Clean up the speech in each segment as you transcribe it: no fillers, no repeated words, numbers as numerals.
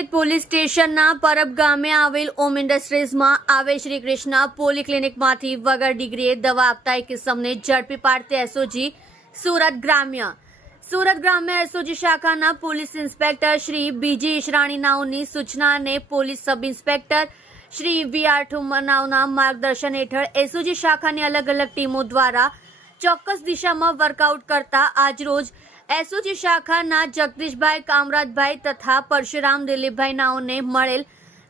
Kamrej police સ્ટેશનના પરબ ગામે આવેલ ઓમ ઇન્ડસ્ટ્રીઝમાં આવેલ શ્રી કૃષ્ણ પોલીક્લિનિકમાંથી વગર ડિગ્રીએ દવા આપતા એક કિસ્મને ઝડપી પાડતી એસઓજી સુરત ગ્રામ્ય એસઓજી શાખાના પોલીસ ઇન્સ્પેક્ટર શ્રી બીજી ઈશરાણીનાઓની સૂચના અને police sub inspector Shri V R. ઠુમરનાઓના માર્ગદર્શન હેઠળ એસઓજી શાખાની અલગ અલગ ટીમો દ્વારા ચોક્કસ દિશામાં વર્કઆઉટ કરતા આજરોજ એસઓજી શાખાના જગદીશભાઈ કામરાજભાઈ તથા પરશુરામ દિલીપભાઈ નાઓને મળેલ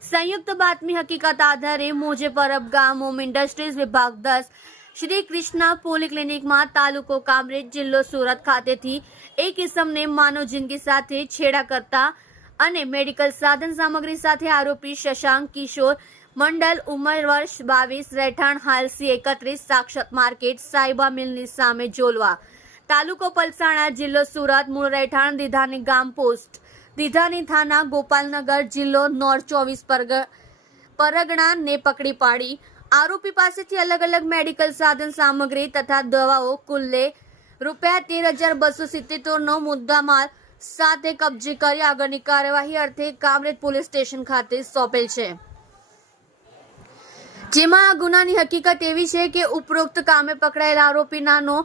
સંયુક્ત બાતમી હકીકત આધારે મોજે પરબ ગામ ઓમ ઇન્ડસ્ટ્રીઝ વિભાગ 10 શ્રી કૃષ્ણ પોલીક્લિનિકમાં તાલુકો કામરેજ જિલ્લો સુરત ખાતેથી એક ઇસમને માનવ જિંદગી સાથે છેડા કરતા અને મેડિકલ સાધન સામગ્રી સાથે આરોપી શશાંક કિશોર મંડલ ઉંમર વર્ષ 22 રહેઠાણ હાલ C31 સાક્ષત માર્કેટ સાઈબા મિલની સામે જોલવા તાલુકો પલસાણા જિલ્લો સુરત મૂળ રહેઠાણ દીધાની ગામ પોસ્ટ દીધાની થાના ગોપાલનગર જિલ્લો નોર્થ 24 પરગણા ને પકડી પાડી આરોપી પાસેથી અલગ અલગ મેડિકલ સાધન સામગ્રી તથા દવાઓ કુલ્લે ₹13,277નો મુદ્દામાલ સાથે કબજે કરી આગળની કાર્યવાહી અર્થે કામરેજ પોલીસ સ્ટેશન ખાતે સોંપેલ છે। જેમાં આ ગુનાની હકીકત એવી છે કે ઉપરોક્ત કામે પકડાયેલ આરોપીનાનો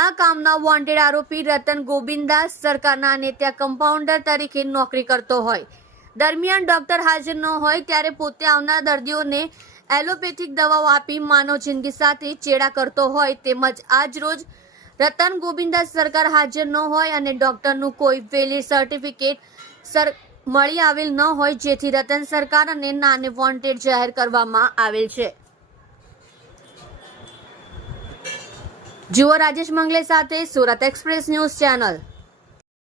આ કામના વોન્ટેડ આરોપી રતન ગોવિંદાસ સરકારના અને ત્યાં કમ્પાઉન્ડર તરીકે નોકરી કરતો હોય દરમિયાન ડોક્ટર હાજર ન હોય ત્યારે પોતે આવનાર દર્દીઓને એલોપેથિક દવાઓ આપી માનવ જિંદગી સાથે ચેડા કરતો હોય તેમજ આજ રોજ રતન ગોવિંદાસ સરકાર હાજર ન હોય અને ડોક્ટરનું કોઈ વેલિડ સર્ટિફિકેટ મળી આવેલ ન હોય જેથી રતન સરકાર અને નાને વોન્ટેડ જાહેર કરવામાં આવેલ છે। જુઓ રાજેશ મંગલે સાથે સુરત એક્સપ્રેસ ન્યૂઝ ચેનલ।